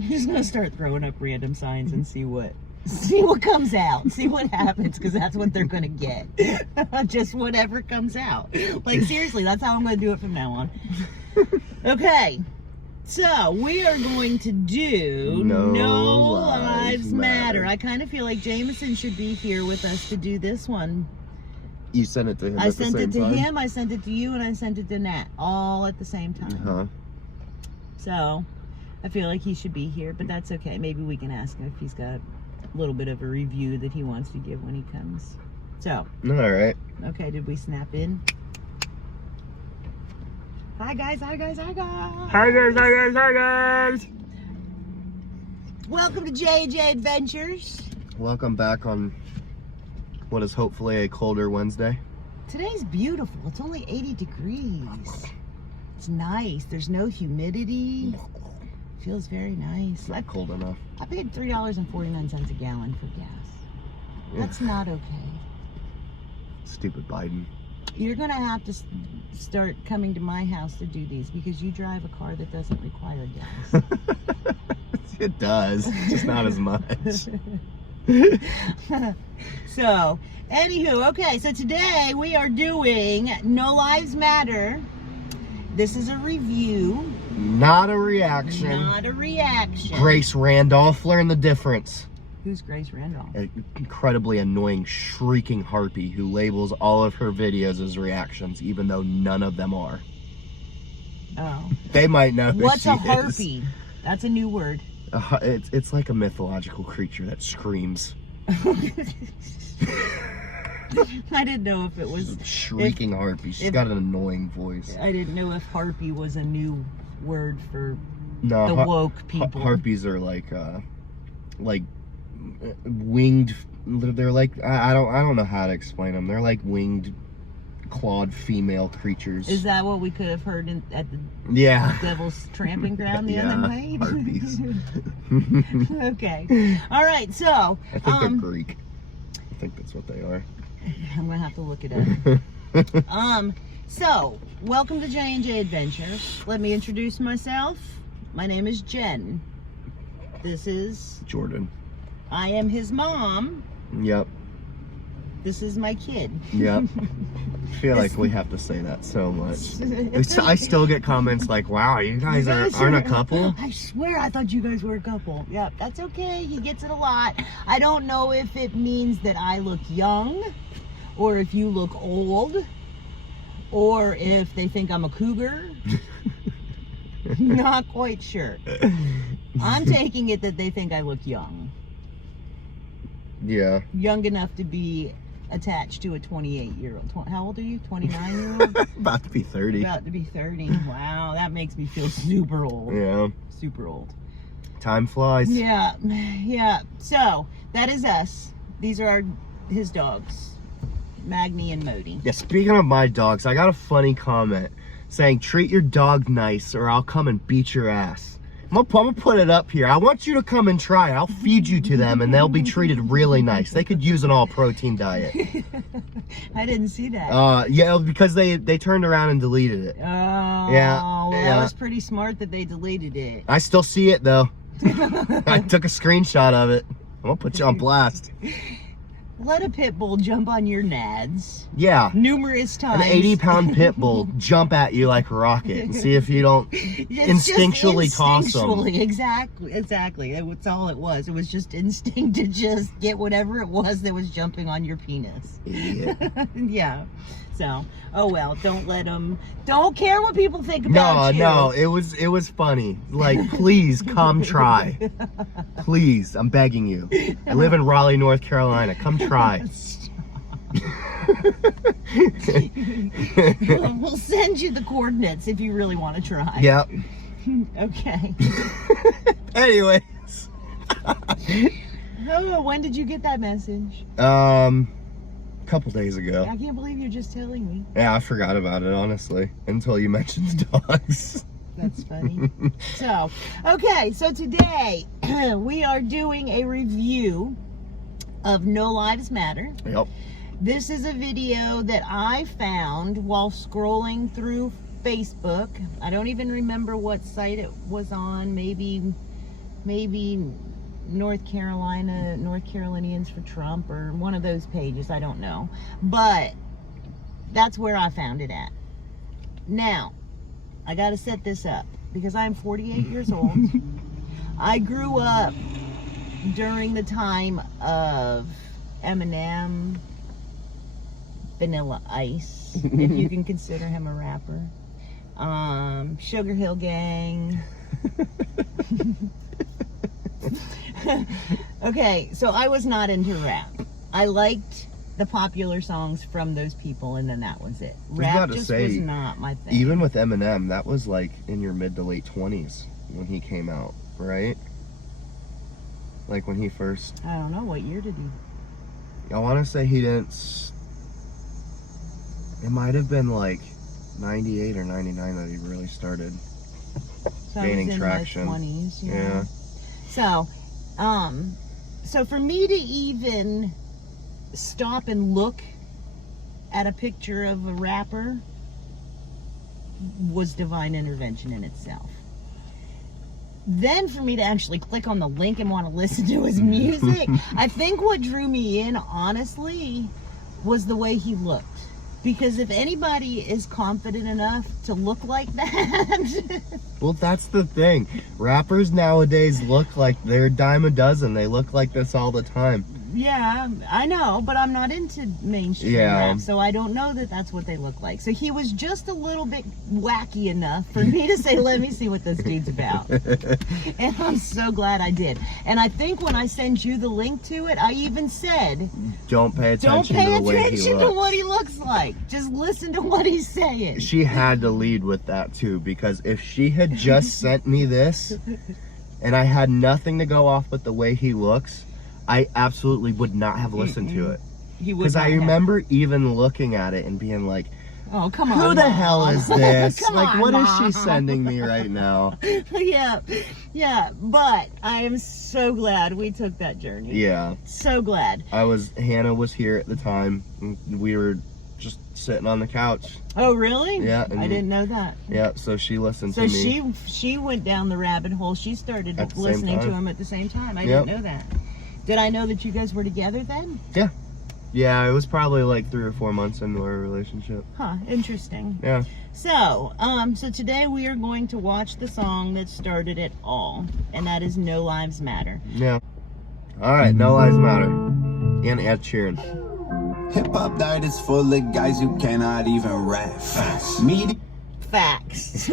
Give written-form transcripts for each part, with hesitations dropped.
I'm just gonna start throwing up random signs and see what comes out. See what happens, because that's what they're gonna get. Just whatever comes out. Like, seriously, that's how I'm gonna do it from now on. Okay. So, we are going to do No Lives Matter. I kind of feel like Jameson should be here with us to do this one. You sent it to him I sent it to him, I sent it to you, and I sent it to Nat. All at the same time. So, I feel like he should be here, but that's okay. Maybe we can ask him if he's got a little bit of a review that he wants to give when he comes. So. Alright. Okay, did we snap in? Hi guys, hi guys, hi guys. Hi guys, hi guys, hi guys. Welcome to J&J Adventures. Welcome back on what is hopefully a colder Wednesday. Today's beautiful. It's only 80 degrees. It's nice. There's no humidity. Feels very nice. Not cold enough. I paid $3.49 a gallon for gas. That's not okay. Stupid Biden. You're going to have to start coming to my house to do these because you drive a car that doesn't require gas. It does, just not as much. So, anywho, okay, so today we are doing No Lives Matter. This is a review. Not a reaction. Not a reaction. Grace Randolph, learn the difference. Who's Grace Randolph? An incredibly annoying, shrieking harpy who labels all of her videos as reactions, even though none of them are. Oh. They might know who What's she a is. harpy? That's a new word. It's like a mythological creature that screams. I didn't know if it was... Shrieking harpy. She's got an annoying voice. I didn't know if harpy was a new word for no, the woke people. Harpies are like winged. They're like I don't know how to explain them. They're like winged, clawed female creatures. Is that what we could have heard at the Devil's Tramping Ground the other night? Harpies. Okay. All right. So I think they're Greek. I think that's what they are. I'm gonna have to look it up. So welcome to J&J Adventures. Let me introduce myself. My name is Jen. This is Jordan. I am his mom. Yep. This is my kid. Yep. I feel like we have to say that so much. I still get comments like, wow, you guys aren't a couple? I swear I thought you guys were a couple. Yep, that's okay. He gets it a lot. I don't know if it means that I look young or if you look old or if they think I'm a cougar. Not quite sure. I'm taking it that they think I look young. Yeah. Young enough to be attached to a 28-year-old. How old are you? 29-year-old? About to be 30. About to be 30. Wow, that makes me feel super old. Yeah. Super old. Time flies. Yeah, yeah. So, that is us. These are his dogs, Magni and Modi. Yeah, speaking of my dogs, I got a funny comment saying, treat your dog nice or I'll come and beat your ass. I'm gonna put it up here. I want you to come and try. I'll feed you to them and they'll be treated really nice. They could use an all-protein diet. I didn't see that. Yeah, because they turned around and deleted it. Oh, yeah, well, yeah. That was pretty smart that they deleted it. I still see it though. I took a screenshot of it. I'm gonna put you on blast. Let a pit bull jump on your nads. Yeah. Numerous times. An 80-pound pit bull jump at you like a rocket and see if you don't instinctually toss them. Exactly. That's all it was. It was just instinct to just get whatever it was that was jumping on your penis. Idiot. Yeah. So, oh well, don't care what people think about you. No, it was funny. Like, please come try. Please, I'm begging you. I live in Raleigh, North Carolina. Come try. We'll send you the coordinates if you really want to try. Yep. Okay. Anyways. Oh, when did you get that message? Couple days ago. I can't believe you're just telling me. Yeah, I forgot about it, honestly, until you mentioned dogs. That's funny. So, okay, so today we are doing a review of No Lives Matter. Yep. This is a video that I found while scrolling through Facebook. I don't even remember what site it was on. Maybe maybe North Carolinians for Trump, or one of those pages, I don't know. But that's where I found it at. Now, I got to set this up because I'm 48 years old. I grew up during the time of Eminem, Vanilla Ice, if you can consider him a rapper, Sugar Hill Gang. Okay, so I was not into rap. I liked the popular songs from those people, and then that was it. Rap just was not my thing. Even with Eminem, that was like in your mid to late 20s when he came out, right? Like when he first... I don't know, what year did he? I want to say he didn't... It might have been like 98 or 99 that he really started gaining traction. My 20s, yeah. So for me to even stop and look at a picture of a rapper was divine intervention in itself. Then for me to actually click on the link and want to listen to his music, I think what drew me in, honestly, was the way he looked. Because if anybody is confident enough to look like that... Well, that's the thing. Rappers nowadays look like they're a dime a dozen. They look like this all the time. Yeah, I know, but I'm not into mainstream rap, so I don't know that that's what they look like. So he was just a little bit wacky enough for me to say, let me see what this dude's about. And I'm so glad I did. And I think when I send you the link to it, I even said, don't pay attention to what he looks like. Just listen to what he's saying. She had to lead with that too, because if she had just sent me this and I had nothing to go off but the way he looks, I absolutely would not have listened to it. Because I remember even looking at it and being like, oh, come on, who the hell is this? Like, what is she sending me right now? Yeah, but I am so glad we took that journey. Yeah. So glad. Hannah was here at the time, and we were just sitting on the couch. Oh, really? Yeah. I didn't know that. Yeah, so she listened to me. So she went down the rabbit hole. She started listening to him at the same time. I didn't know that. Did I know that you guys were together then? Yeah. Yeah, it was probably like 3 or 4 months into our relationship. Huh, interesting. Yeah. So today we are going to watch the song that started it all, and that is No Lives Matter. Yeah. All right, No Lives Matter. And Ed Sheeran. Hip-hop diet is full of guys who cannot even rap. Facts. Facts.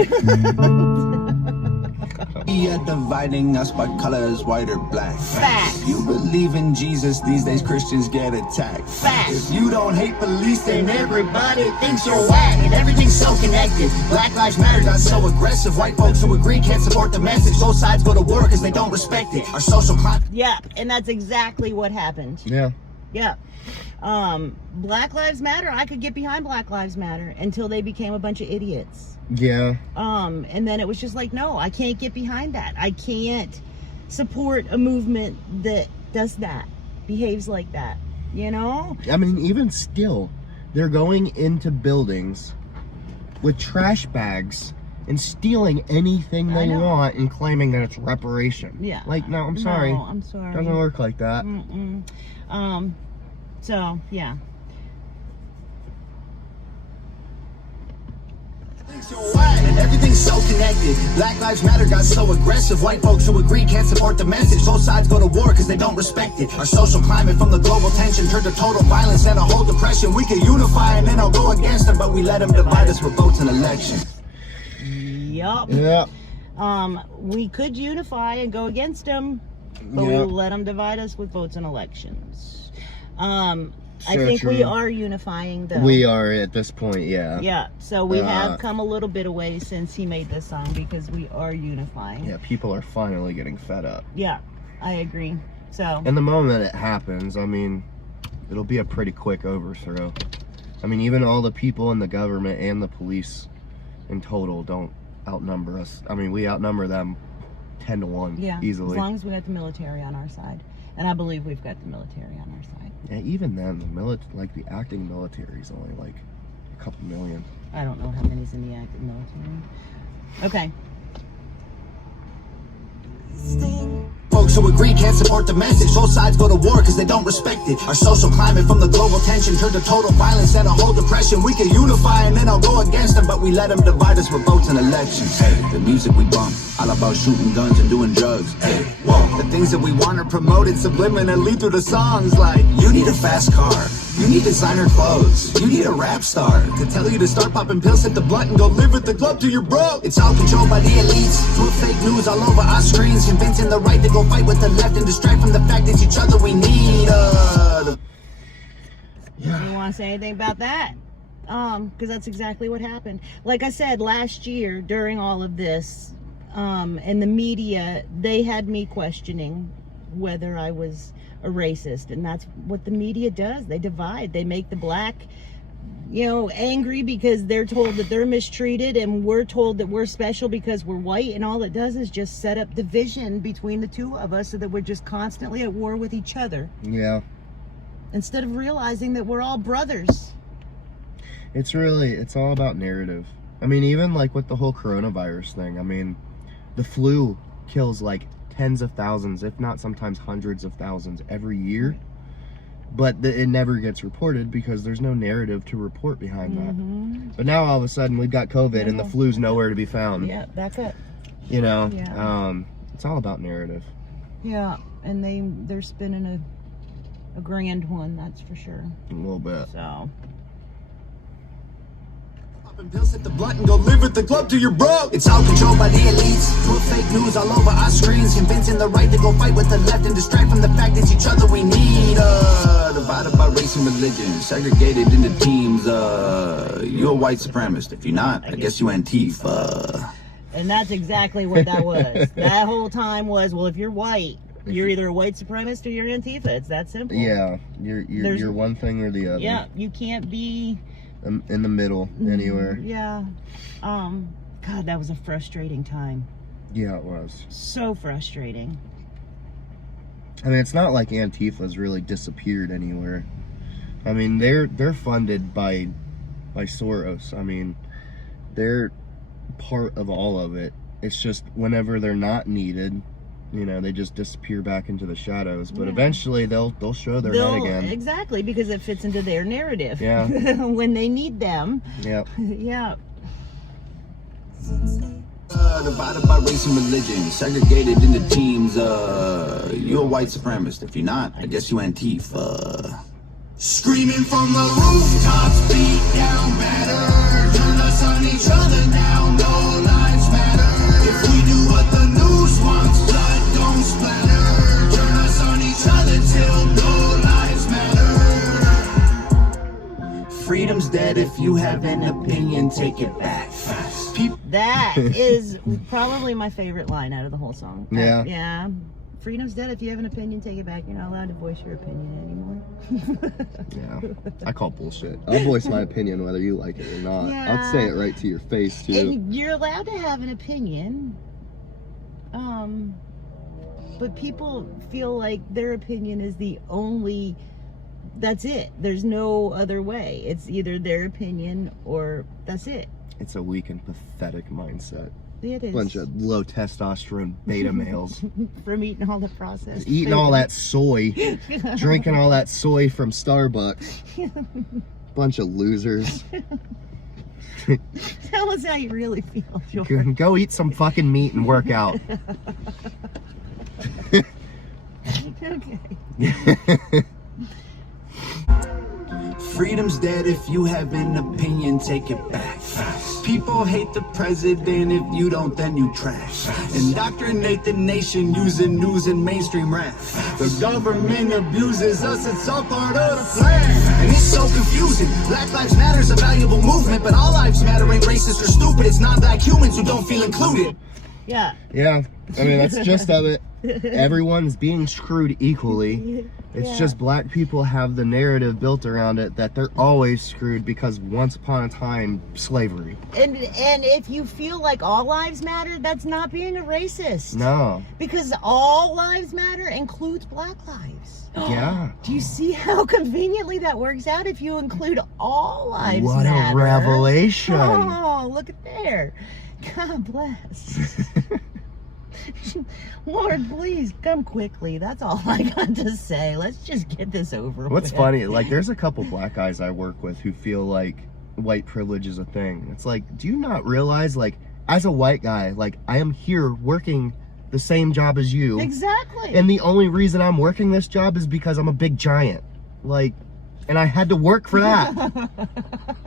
Media dividing us by colors, white or black. Facts. You believe in Jesus, these days Christians get attacked. Facts. If you don't hate police, then everybody thinks you're whack. And everything's so connected. Black Lives Matter got so aggressive. White folks who agree can't support the message. Both sides go to war because they don't respect it. Our social climate. Yeah, and that's exactly what happened. Yeah. Yeah. Black Lives Matter, I could get behind Black Lives Matter until they became a bunch of idiots. Yeah. And then it was just like, no, I can't get behind that. I can't support a movement that does that, behaves like that, you know? I mean, even still, they're going into buildings with trash bags and stealing anything they want and claiming that it's reparation. Yeah. Like, no, I'm sorry. No, I'm sorry. Doesn't work like that. So, yeah. And everything's so connected. Black Lives Matter got so aggressive. White folks who agree can't support the message. Both sides go to war because they don't respect it. Our social climate from the global tension turned to total violence and a whole depression. We could unify and then I'll go against them, but we let them divide us with votes and elections. Yup. Yeah. We could unify and go against them, but we let them divide us with votes and elections. I think we are unifying though. We are at this point, yeah. Yeah, so we have come a little bit away since he made this song because we are unifying. Yeah, people are finally getting fed up. Yeah, I agree. So. And the moment it happens, I mean, it'll be a pretty quick overthrow. I mean, even all the people in the government and the police in total don't outnumber us. I mean, we outnumber them 10 to 1 easily. As long as we got the military on our side. And I believe we've got the military on our side. Yeah, even then, the acting military is only like a couple million. I don't know how many's in the active military. Okay. Sting. folks who agree can't support the message. Both sides go to war because they don't respect it. Our social climate from the global tension turned to total violence and a whole depression. We could unify and then I'll go against them, but we let them divide us with votes and elections. Hey, the music we bump, all about shooting guns and doing drugs. Hey, whoa, the things that we want are promoted subliminally through the songs like, you need a fast car, you need designer clothes, you need a rap star to tell you to start popping pills, hit the blunt and go live at the club till you're broke. It's all controlled by the elites, put fake news all over our screens, convincing the right to go fight with the left and distract from the fact it's each other we need. You want to say anything about that? Because that's exactly what happened. Like I said, last year during all of this, and the media, they had me questioning whether I was a racist, and that's what the media does. They divide. They make the black, angry because they're told that they're mistreated, and we're told that we're special because we're white, and all it does is just set up division between the two of us so that we're just constantly at war with each other. Yeah. Instead of realizing that we're all brothers. It's all about narrative. I mean, even like with the whole coronavirus thing, I mean, the flu kills like tens of thousands, if not sometimes hundreds of thousands every year. But it never gets reported because there's no narrative to report behind that. But now all of a sudden we've got COVID and the flu's nowhere to be found. Yeah, back up. Yeah. It's all about narrative. Yeah, and they're spinning a grand one, that's for sure. A little bit. So. Popping pills, hit the blunt and go live at the club till you're broke. It's all controlled by the elites, put fake news all over our screens, convincing the right to go fight with the left and distract from the fact it's each other we need. Divided by race and religion, segregated into teams. You're a white supremacist. If you're not, I guess you Antifa. And that's exactly what that was. That whole time was, well, if you're white, you're either a white supremacist or you're Antifa. It's that simple. Yeah, you're one thing or the other. Yeah, you can't be in the middle anywhere. Yeah. God, that was a frustrating time. Yeah, it was. So frustrating. I mean, it's not like Antifa's really disappeared anywhere. I mean, they're funded by Soros. I mean, they're part of all of it. It's just whenever they're not needed, they just disappear back into the shadows. But eventually they'll show their head again. Exactly, because it fits into their narrative. Yeah. When they need them. Yep. Yeah. Divided by race and religion, segregated into teams. You're a white supremacist. If you're not, I guess you Antifa. Screaming from the rooftops, beat down better. Turn us on each other now, no lives matter. If we do what the news wants, blood don't splatter. Turn us on each other till no lives matter. Freedom's dead. If you have an opinion, take it back fast. That is probably my favorite line out of the whole song. Yeah. Yeah. Freedom's dead. If you have an opinion, take it back. You're not allowed to voice your opinion anymore. Yeah. I call bullshit. I'll voice my opinion whether you like it or not. Yeah. I'll say it right to your face, too. And you're allowed to have an opinion. But people feel like their opinion is the only... That's it. There's no other way. It's either their opinion or that's it. It's a weak and pathetic mindset. It is. Bunch of low testosterone beta males. From eating all the processed Eating food. all that soy. Drinking all that soy from Starbucks. Bunch of losers. Tell us how you really feel, George. Go eat some fucking meat and work out. Okay. Freedom's dead. If you have an opinion, take it back fast. People hate the president. If you don't, then you trash. Indoctrinate the nation using news and mainstream rap. The government abuses us. It's all part of the plan. And it's so confusing. Black Lives Matter's a valuable movement, but all lives matter ain't racist or stupid. It's non-black humans who don't feel included. Yeah. Yeah. I mean, that's the gist of it. Everyone's being screwed equally. It's just black people have the narrative built around it that they're always screwed because once upon a time, slavery. And if you feel like all lives matter, that's not being a racist. No. Because all lives matter includes black lives. Yeah. Do you see how conveniently that works out if you include all lives What matter? a revelation. Oh, look at there. God bless. Lord, please come quickly. That's all I got to say. Let's just get this over What's with. funny, like there's a couple black guys I work with who feel like white privilege is a thing. It's like, do you not realize, like, as a white guy, like, I am here working the same job as you. Exactly. And the only reason I'm working this job is because I'm a big giant. Like, and I had to work for that.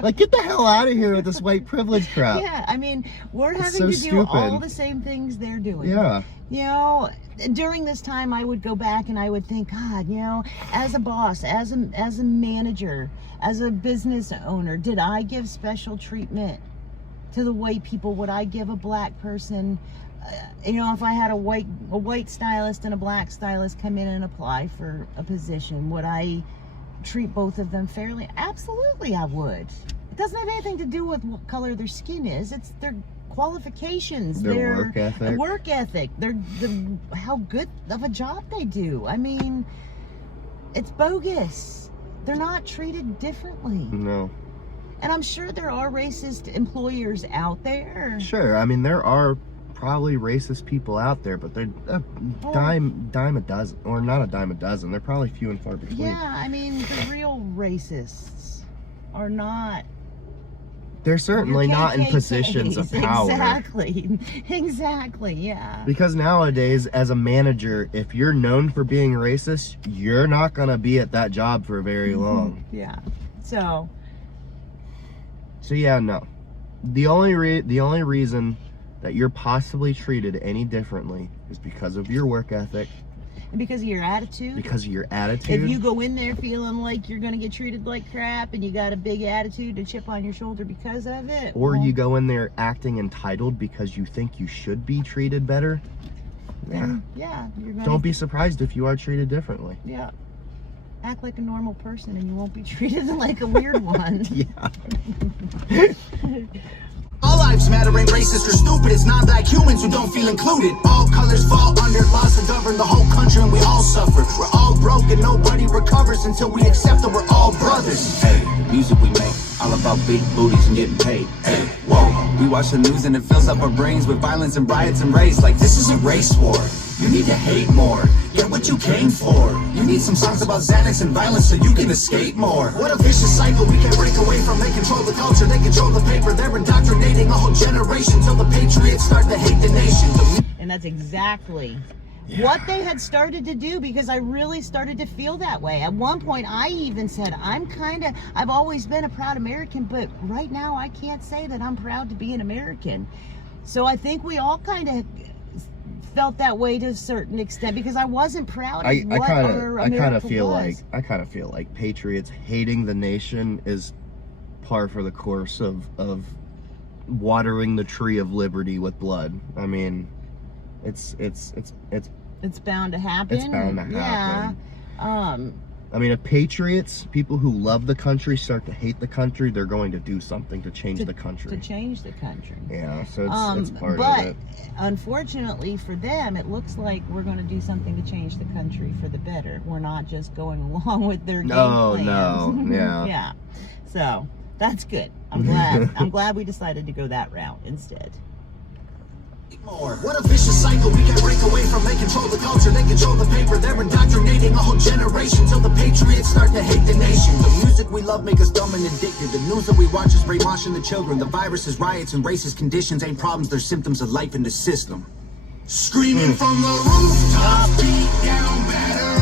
Like, get the hell out of here with this white privilege crap. Yeah, I mean, we're It's having so to do all stupid. the same things they're doing. Yeah. You know, during this time, I would go back and I would think, God, you know, as a boss, as a manager, as a business owner, did I give special treatment to the white people? Would I give a black person, you know, if I had a white stylist and a black stylist come in and apply for a position, would I treat both of them fairly? Absolutely, I would. It doesn't have anything to do with what color their skin is. It's their qualifications, Their work ethic. How good of a job they do. I mean, it's bogus. They're not treated differently. No. And I'm sure there are racist employers out there. Sure, I mean, there are probably racist people out there, but they're a dime a dozen, or not a dime a dozen. They're probably few and far between. Yeah, I mean, the real racists are not. They're certainly not in positions of power. Exactly, yeah. Because nowadays, as a manager, if you're known for being racist, you're not gonna be at that job for very long. Yeah. So yeah, no. The only reason that you're possibly treated any differently is because of your work ethic, and because of your attitude. because of your attitude. If you go in there feeling like you're going to get treated like crap and you got a big attitude, a chip on your shoulder because of it. or well, you go in there acting entitled because you think you should be treated better. Yeah. then, yeah, you're gonna, Don't be surprised if you are treated differently. Yeah. Act like a normal person and you won't be treated like a weird one. Yeah. All lives matter ain't racist or stupid. It's non-black humans who don't feel included. All colors fall under laws that govern the whole country and we all suffer. We're all broken, nobody recovers until we accept that we're all brothers. Hey, the music we make, all about big booties and getting paid. Hey, whoa, we watch the news and it fills up our brains with violence and riots and race. Like this is a race war. You need to hate more. Get what you came for. You need some songs about Xanax and violence so you can escape more. What a vicious cycle we can't break away from. They control the culture, they control the paper. They're indoctrinating a whole generation till the patriots start to hate the nation. And that's exactly what they had started to do, because I really started to feel that way. At one point, I even said, I've always been a proud American, but right now I can't say that I'm proud to be an American. So I think we all kind of felt that way to a certain extent, because I wasn't proud of what our America was. I kind of feel like patriots hating the nation is par for the course of watering the tree of liberty with blood. I mean, it's bound to happen. It's bound to happen. Yeah. I mean, if patriots, people who love the country, start to hate the country, they're going to do something to change the country. To change the country. Yeah, so it's part but of it. Unfortunately for them, it looks like we're going to do something to change the country for the better. We're not just going along with their game plans. No, yeah. Yeah. So that's good. I'm glad. I'm glad we decided to go that route instead. What a vicious cycle we can't break away from. They control the culture, they control the paper. They're indoctrinating a whole generation till the patriots start to hate the nation. The music we love make us dumb and addicted. The news that we watch is brainwashing the children. The viruses, riots, and racist conditions ain't problems, they're symptoms of life in the system. Screaming from the rooftops, beat down better.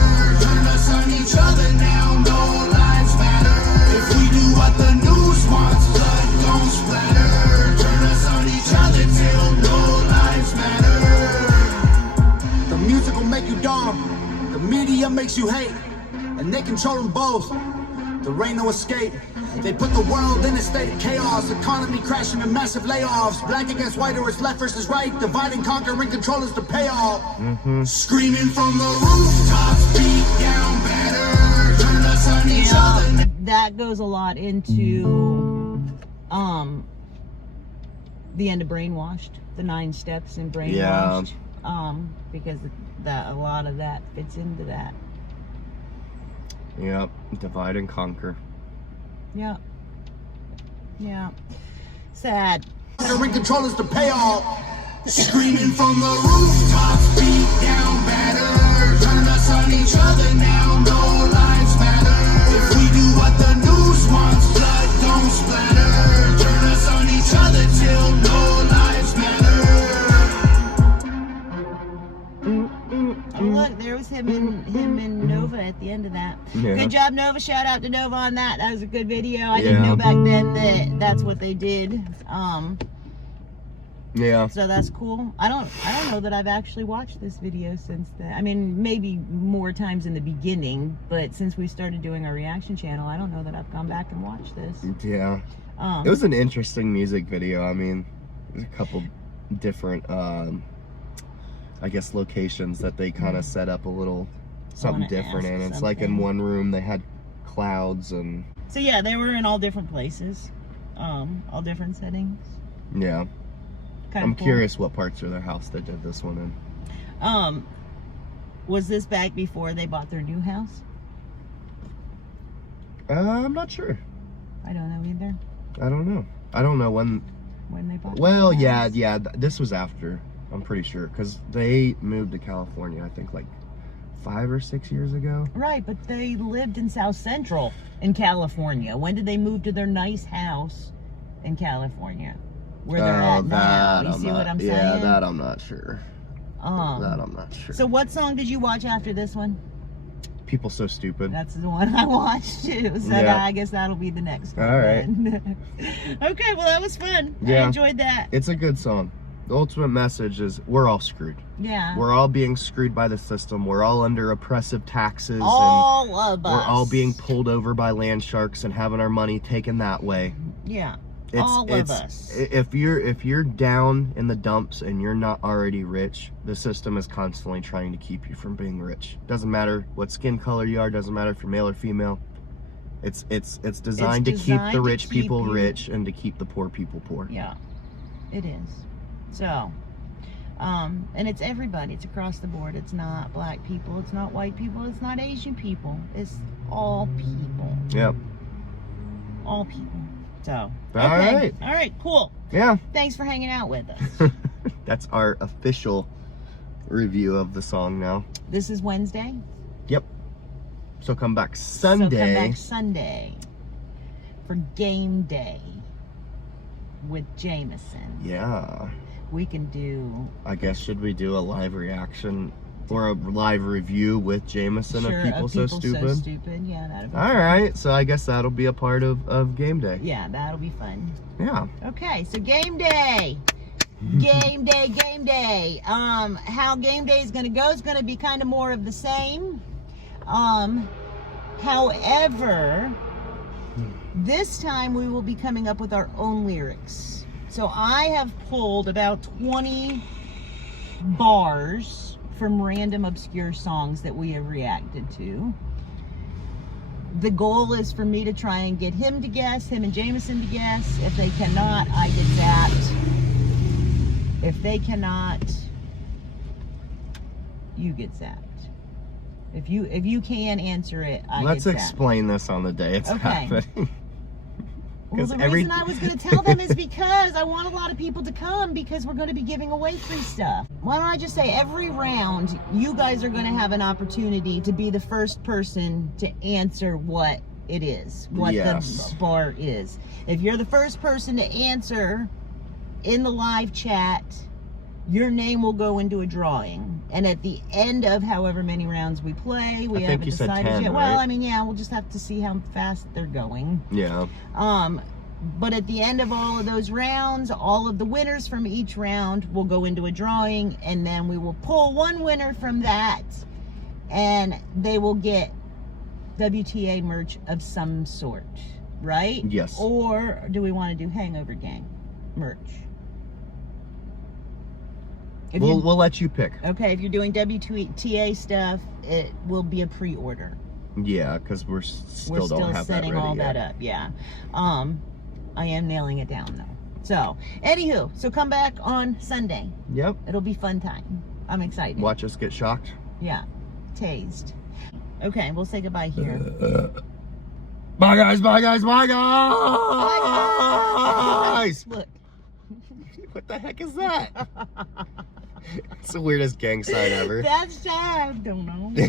Turn us on each other now, no lives matter. If we do what the news wants, blood don't splatter. Turn us on each other till no lives matter. The music will make you dumb, the media makes you hate, and they control them both. There ain't no escape. They put the world in a state of chaos, economy crashing and massive layoffs. Black against white, or it's left versus right. Divide and conquer and control is the payoff. Screaming from the rooftops, beat down better. Turn us on each other. That goes a lot into the end of Brainwashed, the 9 steps in Brainwashed. Because a lot of that fits into that. Yep, divide and conquer. Yeah. Yeah. Sad. And control is the payoff. Screaming from the rooftops, beat down better. Turn us on each other now, no lives matter. If we do what the news wants, blood don't splatter. Turn us on each other till no lives matter. Oh, look, there was him and Nova at the end of that. Yeah. Good job, Nova. Shout out to Nova on that. That was a good video. I didn't know back then that that's what they did. Yeah. So that's cool. I don't know that I've actually watched this video since then. I mean, maybe more times in the beginning, but since we started doing our reaction channel, I don't know that I've gone back and watched this. Yeah. It was an interesting music video. I mean, there's a couple different, I guess, locations that they kind of set up a little something different in. It's like in one room they had clouds and... So yeah, they were in all different places, all different settings. Yeah. Kind of I'm cool. curious what parts of their house they did this one in. Was this back before they bought their new house? I'm not sure. I don't know either. I don't know. I don't know when They bought well, their yeah, house. yeah. This was after. I'm pretty sure because they moved to California. I think like 5 or 6 years ago. Right, but they lived in South Central in California. When did they move to their nice house in California? Where they're at now. You see what I'm saying? Yeah, that I'm not sure. That Um, I'm not sure. so what song did you watch after this one? People So Stupid. That's the one I watched too. So Yeah. I guess that'll be the next one. All right. then. Okay, well that was fun. Yeah. I enjoyed that. It's a good song. The ultimate message is we're all screwed. Yeah. We're all being screwed by the system. We're all under oppressive taxes. All of and us. we're all being pulled over by land sharks and having our money taken that way. Yeah. It's, all of us. If you're down in the dumps and you're not already rich, the system is constantly trying to keep you from being rich. Doesn't matter what skin color you are. Doesn't matter if you're male or female. It's designed to keep the rich people rich and to keep the poor people poor. Yeah, it is. So, and it's everybody. It's across the board. It's not black people. It's not white people. It's not Asian people. It's all people. Yep. All people. So, All right. All right, cool. Yeah. Thanks for hanging out with us. That's our official review of the song now. This is Wednesday. Yep. So come back Sunday. So come back Sunday for game day with Jameson. Yeah. We can do... I guess, should we do a live reaction or a live review with Jameson Sure, of People So Stupid? Yeah, that'll be All fun. right. So I guess that'll be a part of game day. Yeah, that'll be fun. Yeah. Okay, so game day. Game day, game day. How game day is going to go is going to be kind of more of the same. However, this time we will be coming up with our own lyrics. So I have pulled about 20 bars from random obscure songs that we have reacted to. The goal is for me to try and get him and Jameson to guess. If they cannot, I get zapped. If they cannot, you get zapped. If you can answer it, I Let's get zapped. explain this on the day it's Okay. happening. Well, the reason I was going to tell them is because I want a lot of people to come because we're going to be giving away free stuff. Why don't I just say every round, you guys are going to have an opportunity to be the first person to answer what it is, what Yes. the bar is. If you're the first person to answer in the live chat, your name will go into a drawing. And at the end of however many rounds we play, we I think haven't you said decided 10, yet. Well, right? I mean, yeah, we'll just have to see how fast they're going. Yeah. But at the end of all of those rounds, all of the winners from each round will go into a drawing, and then we will pull one winner from that, and they will get WTA merch of some sort, right? Yes. Or do we want to do Hangover Gang merch? If you- We'll let you pick. okay, if you're doing WTA stuff, it will be a pre-order. Yeah, because we still don't have setting that ready all yet. that up. Yeah, I am nailing it down though. So, anywho, so come back on Sunday. Yep. It'll be fun time. I'm excited. Watch us get shocked. Yeah, tased. Okay, we'll say goodbye here. Bye guys. Bye guys. Bye Bye, guys. Look. What the heck is that? It's the weirdest gang sign ever. That's I don't know.